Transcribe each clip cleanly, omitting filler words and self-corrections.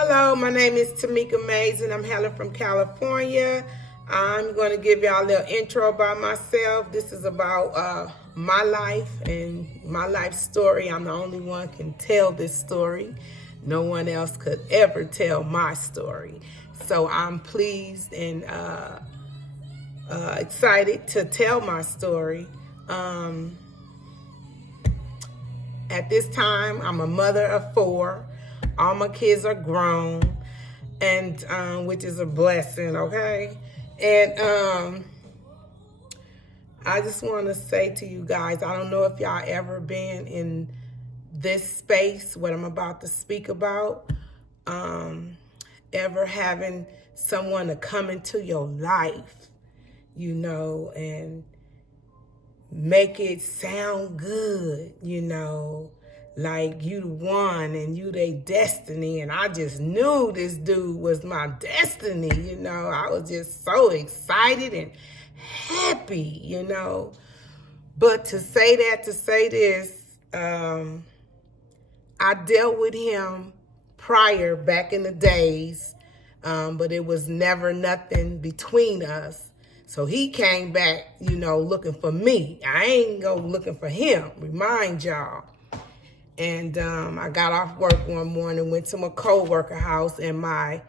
Hello, my name is Tamika Mays and I'm hailing from California. I'm going to give y'all a little intro about myself. This is about my life and my life story. I'm the only one can tell this story. No one else could ever tell my story. So I'm pleased and excited to tell my story. At this time, I'm a mother of 4. All my kids are grown, and which is a blessing, okay? And I just want to say to you guys, I don't know if y'all ever been in this space, what I'm about to speak about, ever having someone to come into your life, and make it sound good, like you the one and you they destiny. And I just knew this dude was my destiny, I was just so excited and happy, But to say this, I dealt with him prior back in the days, but it was never nothing between us. So he came back, looking for me. I ain't go looking for him, remind y'all. And I got off work one morning, went to my co-worker house, and my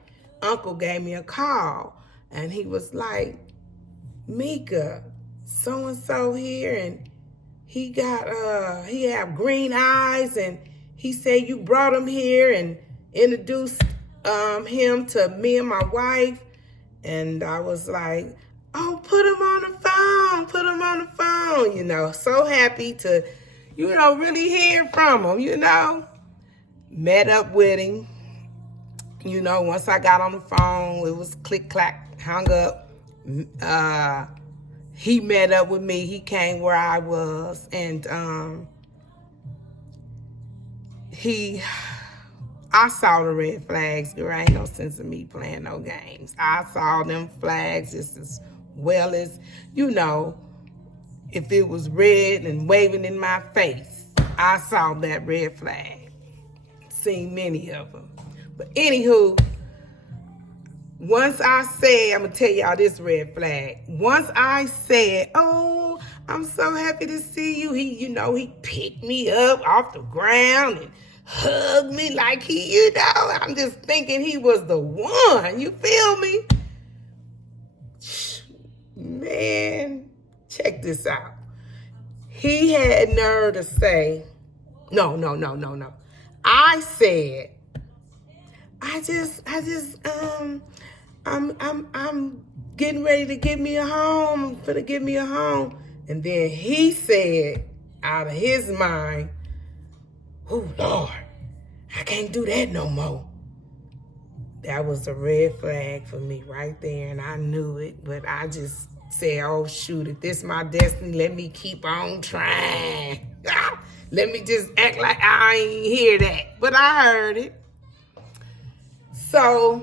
uncle gave me a call. And he was like, Mika, so-and-so here, and he have green eyes, and he said you brought him here and introduced him to me and my wife. And I was like, oh, put him on the phone, so happy to, really hear from him, Met up with him, once I got on the phone, it was click, clack, hung up. He met up with me, he came where I was, and I saw the red flags. There ain't no sense of me playing no games. I saw them flags just as well as, if it was red and waving in my face, I saw that red flag. Seen many of them. But anywho, once I said, I'm going to tell y'all this red flag. Once I said, oh, I'm so happy to see you. He picked me up off the ground and hugged me like I'm just thinking he was the one. You feel me? Man, check this out. He had nerve to say, no. I said, I'm getting ready to get me a home. I'm finna get me a home. And then he said, out of his mind, oh, Lord, I can't do that no more. That was a red flag for me right there, and I knew it, but I just said, oh, shoot, if this is my destiny, let me keep on trying. Let me just act like I ain't hear that, but I heard it. So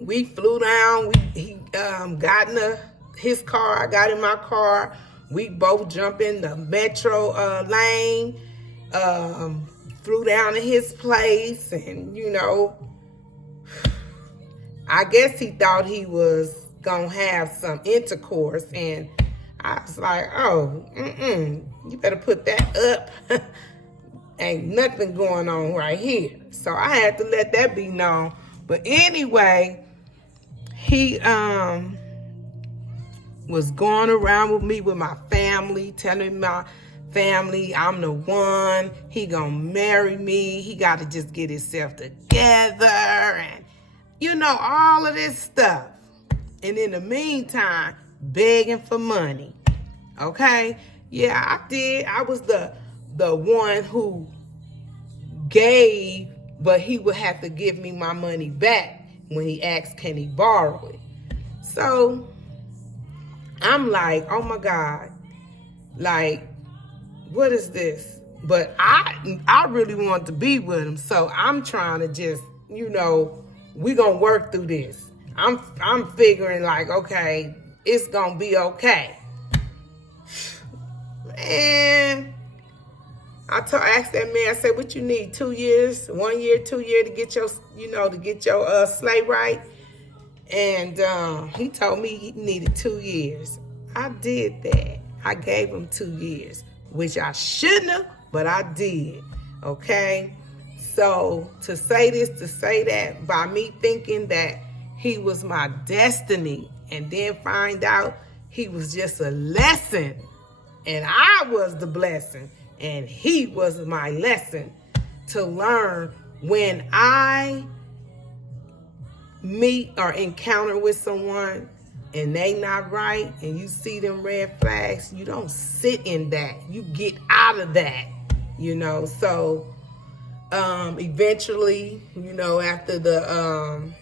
we flew down. He got in his car. I got in my car. We both jumped in the metro lane, flew down to his place, and, I guess he thought he was going to have some intercourse, and I was like, oh, you better put that up. Ain't nothing going on right here. So I had to let that be known. But anyway, he was going around with me with my family, telling my family I'm the one. He gonna marry me. He got to just get himself together, and all of this stuff. And in the meantime, begging for money. Okay? Yeah, I did. I was the one who gave, but he would have to give me my money back when he asked, can he borrow it? So I'm like, oh my God, like, what is this? But I really want to be with him. So I'm trying to just, we gonna work through this. I'm figuring like, okay, it's gonna be okay. Man, asked that man, I said, what you need, 2 years, 1 year, 2 years to get your, to get your sleigh right? And he told me he needed 2 years. I did that. I gave him 2 years, which I shouldn't have, but I did, okay? So to say this, to say that, by me thinking that he was my destiny and then find out he was just a lesson and I was the blessing and he was my lesson to learn when I meet or encounter with someone and they not right and you see them red flags, you don't sit in that. You get out of that, So eventually, after the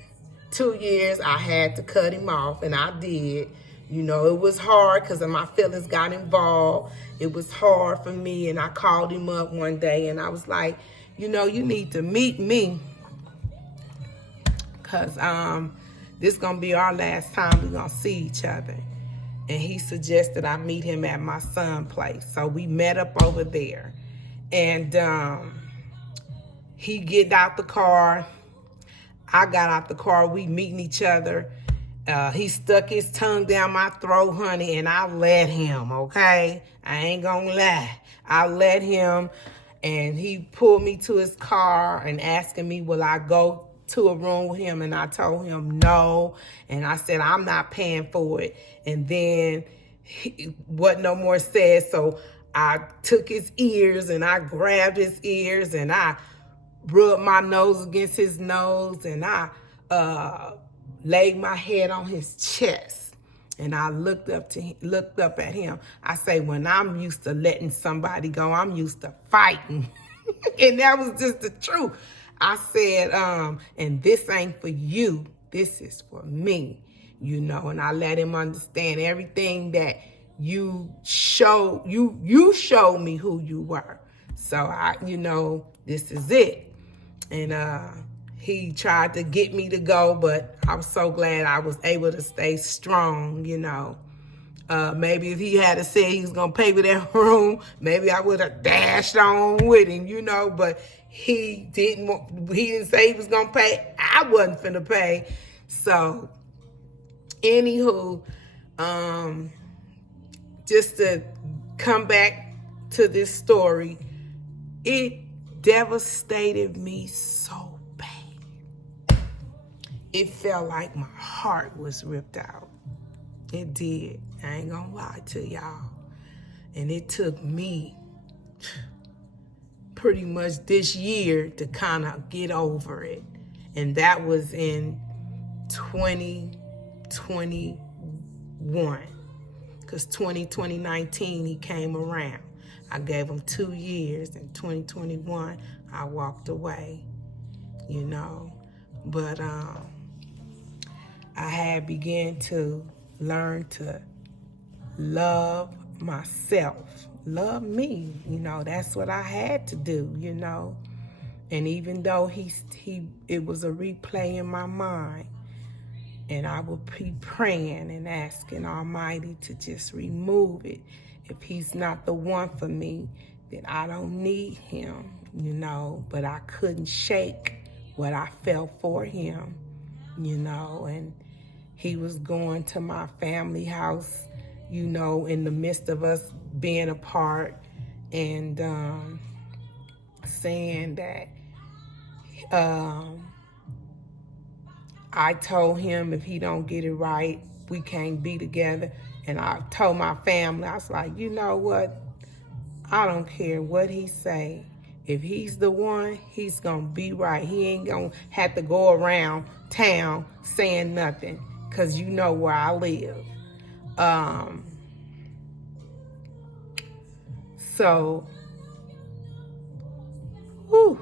2 years, I had to cut him off, and I did. It was hard because my feelings got involved. It was hard for me, and I called him up one day, and I was like, you need to meet me because this is going to be our last time we're going to see each other. And he suggested I meet him at my son's place. So we met up over there. And he get out the car. I got out the car. We meeting each other. He stuck his tongue down my throat, honey, and I let him, okay? I ain't gonna lie. I let him, and he pulled me to his car and asking me, will I go to a room with him? And I told him no, and I said, I'm not paying for it. And then he wasn't no more said, so I took his ears, and I grabbed his ears, and I rubbed my nose against his nose, and I laid my head on his chest, and I looked up at him. I say, when I'm used to letting somebody go, I'm used to fighting. And that was just the truth. I said, and this ain't for you, this is for me, and I let him understand everything that you showed me who you were. So this is it. And he tried to get me to go, but I was so glad I was able to stay strong, Maybe if he had said he was going to pay for that room, maybe I would have dashed on with him, But he didn't say he was going to pay. I wasn't finna pay. So, anywho, just to come back to this story, it devastated me so bad. It felt like my heart was ripped out. It did. I ain't gonna lie to y'all. And it took me pretty much this year to kind of get over it. And that was in 2021. Because 2019, he came around. I gave him 2 years. In 2021, I walked away, But I had began to learn to love myself, love me. That's what I had to do, And even though it was a replay in my mind, and I would be praying and asking Almighty to just remove it. If he's not the one for me, then I don't need him, But I couldn't shake what I felt for him, And he was going to my family house, in the midst of us being apart, and saying that I told him if he don't get it right, we can't be together. And I told my family, I was like, you know what? I don't care what he say. If he's the one, he's going to be right. He ain't going to have to go around town saying nothing, because you know where I live. So, I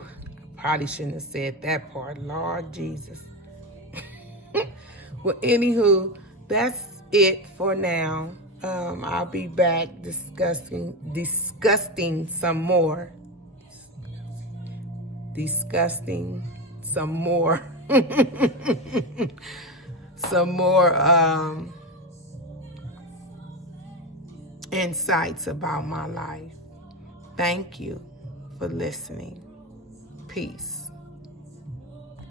probably shouldn't have said that part. Lord Jesus. Well, anywho, that's it for now. I'll be back discussing some more. Some more insights about my life. Thank you. for listening. Peace.